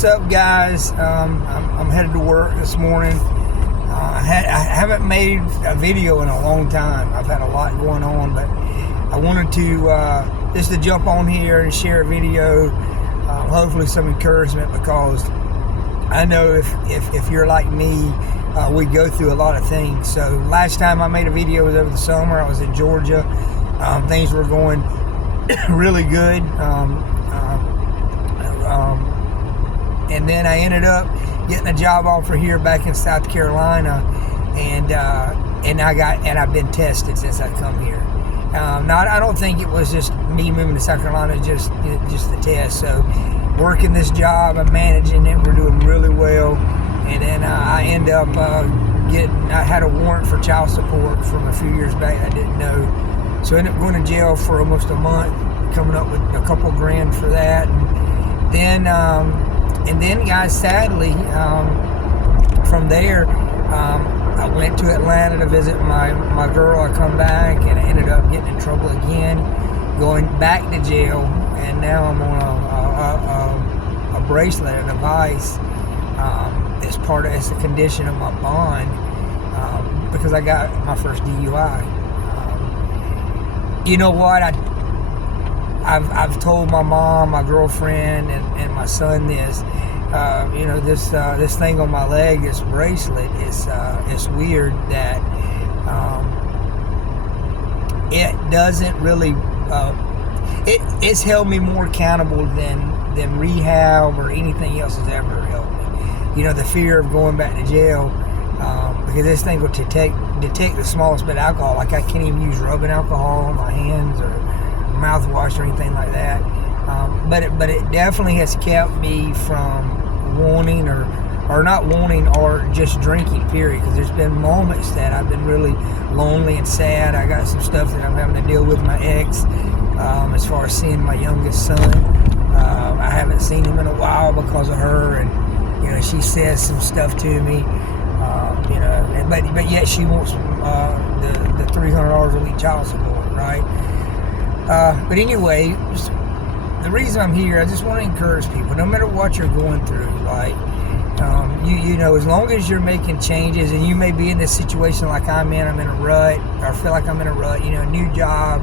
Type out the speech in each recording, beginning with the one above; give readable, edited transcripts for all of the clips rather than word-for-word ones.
What's up, guys? I'm headed to work this morning. I haven't made a video in a long time. I've had a lot going on, but I wanted to just to jump on here and share a video, hopefully some encouragement, because I know if you're like me, we go through a lot of things. So last time I made a video was over the summer. I was in Georgia. Things were going really good. And then I ended up getting a job offer here back in South Carolina, and I've been tested since I come here. I don't think it was just me moving to South Carolina, just the test. So working this job, I'm managing it. We're doing really well, and then I end up I had a warrant for child support from a few years back. I didn't know, so I ended up going to jail for almost a month, coming up with a couple grand for that, and then guys, sadly, from there, I went to Atlanta to visit my girl. I come back and I ended up getting in trouble again, going back to jail, and now I'm on a bracelet, a device. It's a condition of my bond, because I got my first DUI. You know what? I've told my mom, my girlfriend, and my son this. This thing on my leg, this bracelet, it's weird that it doesn't really. It's held me more accountable than rehab or anything else has ever helped me. The fear of going back to jail, because this thing will detect the smallest bit of alcohol. Like I can't even use rubbing alcohol on my hands or mouthwash or anything like that. But it definitely has kept me from wanting or not wanting or just drinking, period. Because there's been moments that I've been really lonely and sad. I got some stuff that I'm having to deal with my ex, as far as seeing my youngest son. I haven't seen him in a while because of her, and she says some stuff to me. But yet she wants the $300 a week child support, right? But anyway, the reason I'm here, I just want to encourage people, no matter what you're going through, like, as long as you're making changes, and you may be in this situation like I'm in a rut, or feel like I'm in a rut, a new job,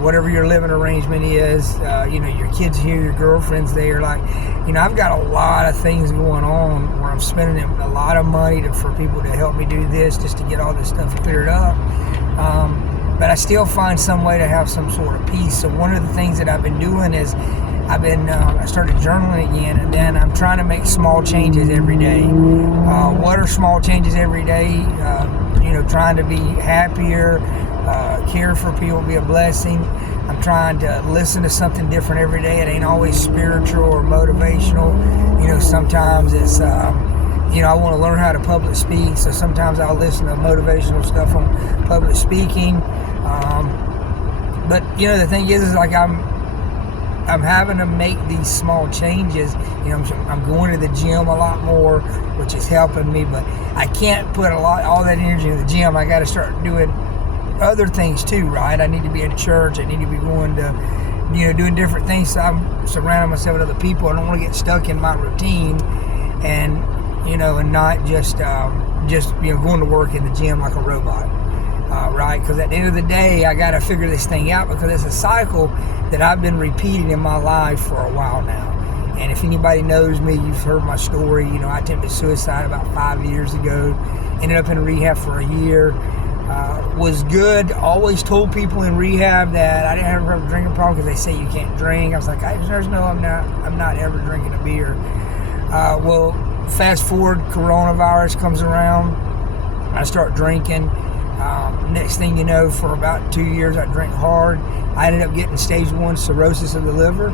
whatever your living arrangement is, your kids here, your girlfriend's there, like, I've got a lot of things going on where I'm spending a lot of money for people to help me do this, just to get all this stuff cleared up. But I still find some way to have some sort of peace. So one of the things that I've been doing is I started journaling again, and then I'm trying to make small changes every day. What are small changes every day? Trying to be happier, care for people, be a blessing. I'm trying to listen to something different every day. It ain't always spiritual or motivational. Sometimes it's I want to learn how to public speak, so sometimes I'll listen to motivational stuff on public speaking. But the thing is like I'm having to make these small changes. I'm going to the gym a lot more, which is helping me. But I can't put all that energy in the gym. I got to start doing other things too, right? I need to be in church. I need to be going to, doing different things. So I'm surrounding myself with other people. I don't want to get stuck in my routine, and not just going to work in the gym like a robot, right? Because at the end of the day, I got to figure this thing out, because it's a cycle that I've been repeating in my life for a while now. And if anybody knows me, you've heard my story. I attempted suicide about 5 years ago, ended up in rehab for a year. Was good. Always told people in rehab that I didn't have a drinking problem, because they say you can't drink. I was like, there's no, I'm not ever drinking a beer. Well, fast forward, coronavirus comes around, I start drinking. Next thing you know, for about 2 years, I drank hard. I ended up getting stage 1 cirrhosis of the liver.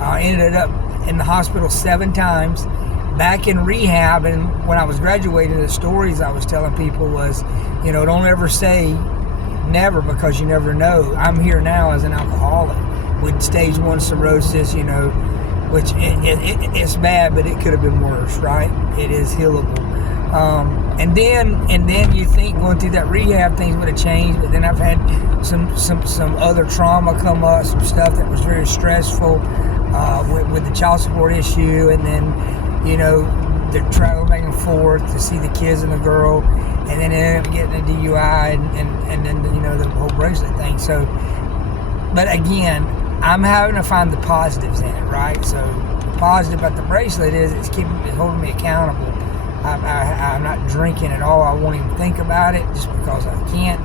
Ended up in the hospital 7 times, back in rehab. And when I was graduating, the stories I was telling people was, don't ever say never, because you never know. I'm here now as an alcoholic with stage 1 cirrhosis, which it's bad, but it could have been worse, right? It is healable. And then you think going through that rehab things would have changed, but then I've had some other trauma come up, some stuff that was very stressful. with the child support issue, and then, they're traveling back and forth to see the kids and the girl, and then they end up getting a DUI, and then, the whole bracelet thing. So, but again, I'm having to find the positives in it, right? So the positive about the bracelet is it's holding me accountable. I'm not drinking at all. I won't even think about it just because I can't.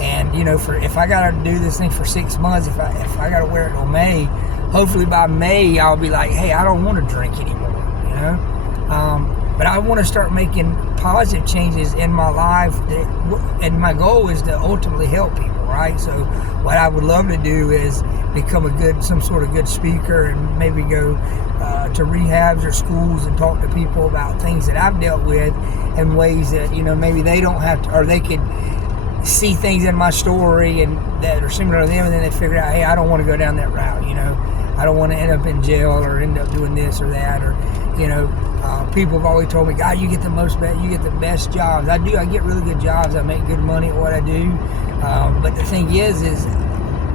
And if I gotta do this thing for 6 months, if I gotta wear it till May, hopefully by May I'll be like, hey, I don't want to drink anymore. But I want to start making positive changes in my life, and my goal is to ultimately help people, right? So what I would love to do is become some sort of good speaker, and maybe go to rehabs or schools and talk to people about things that I've dealt with in ways that maybe they don't have to, or they could see things in my story and that are similar to them, and then they figure out, hey, I don't want to go down that route. I don't want to end up in jail or end up doing this or that, or people have always told me, God, you get the best jobs. I do. I get really good jobs. I make good money at what I do. But the thing is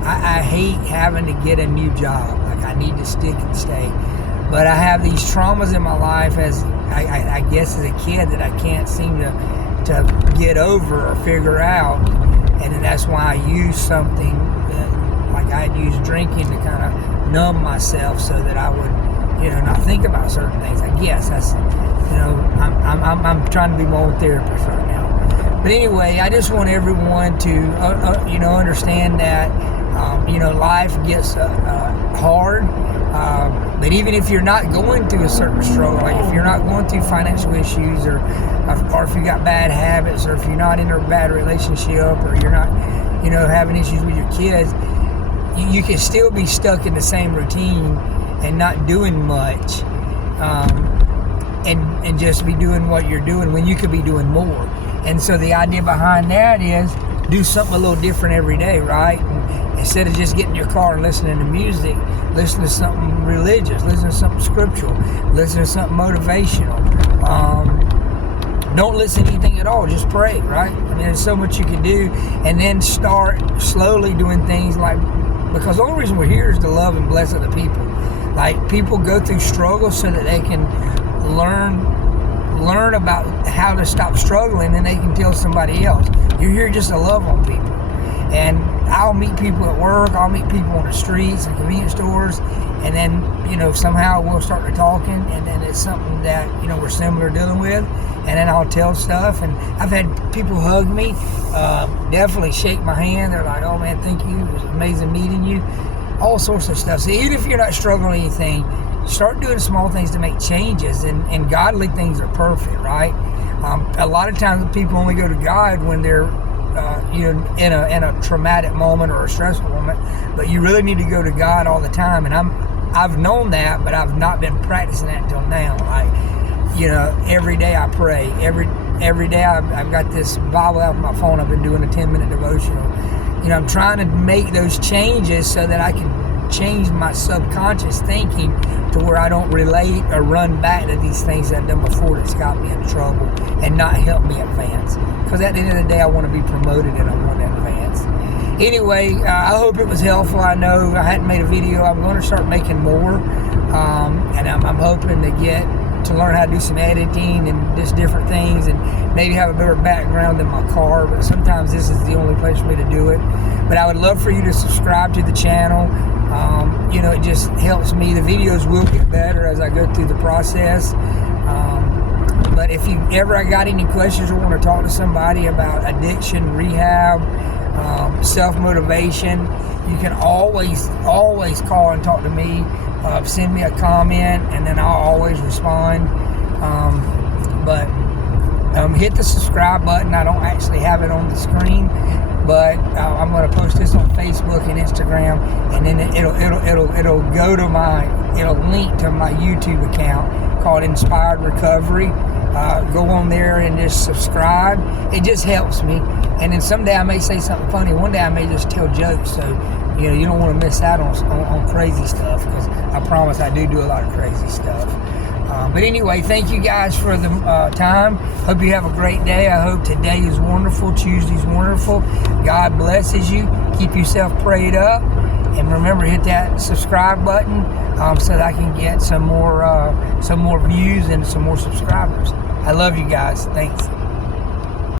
I hate having to get a new job. Like, I need to stick and stay. But I have these traumas in my life, as I guess as a kid, that I can't seem to get over or figure out. And then that's why I use something like I'd use drinking to kind of numb myself, so that I would not think about certain things. I guess that's I'm trying to be my own therapist right now. But anyway, I just want everyone to understand that life gets hard. But even if you're not going through a certain struggle, like if you're not going through financial issues, or if you got bad habits, or if you're not in a bad relationship, or you're not having issues with your kids, you can still be stuck in the same routine and not doing much, and just be doing what you're doing when you could be doing more. And so the idea behind that is do something a little different every day, right? And instead of just getting in your car and listening to music, listen to something religious, listen to something scriptural, listen to something motivational. Don't listen to anything at all, just pray, right? I mean, there's so much you can do, and then start slowly doing things because the only reason we're here is to love and bless other people. Like, people go through struggles so that they can learn about how to stop struggling, and they can tell somebody else. You're here just to love on people. And I'll meet people at work, I'll meet people on the streets and convenience stores, and then, somehow we'll start to talking, and then it's something that, we're similar dealing with, and then I'll tell stuff. And I've had people hug me, definitely shake my hand. They're like, oh man, thank you, it was amazing meeting you. All sorts of stuff. So even if you're not struggling with anything, start doing small things to make changes, and godly things are perfect, right? A lot of times people only go to God when they're in a traumatic moment or a stressful moment, but you really need to go to God all the time. And I've known that, but I've not been practicing that until now. Like, every day I pray. Every day I've got this Bible out on my phone. I've been doing a 10-minute devotional. I'm trying to make those changes so that I can change my subconscious thinking to where I don't relate or run back to these things that I've done before that's got me in trouble and not help me advance. Because at the end of the day, I want to be promoted and I want to advance. Anyway, I hope it was helpful. I know I hadn't made a video. I'm going to start making more, and I'm hoping to learn how to do some editing and just different things, and maybe have a better background in my car. But sometimes this is the only place for me to do it. But I would love for you to subscribe to the channel. It just helps me. The videos will get better as I go through the process. But if you ever got any questions or want to talk to somebody about addiction, rehab, self-motivation, you can always call and talk to me. Send me a comment, and then I'll always respond. But hit the subscribe button. I don't actually have it on the screen, but I'm going to post this on Facebook and Instagram, and then it'll go to it'll link to my YouTube account called Inspired Recovery. Go on there and just subscribe. It just helps me. And then someday I may say something funny. One day I may just tell jokes. So you don't want to miss out on crazy stuff, because I promise I do a lot of crazy stuff. But anyway, thank you guys for the time. Hope you have a great day. I hope today is wonderful. Tuesday's wonderful. God blesses you. Keep yourself prayed up. And remember, hit that subscribe button. so that I can get some more views and some more subscribers. I love you guys. Thanks.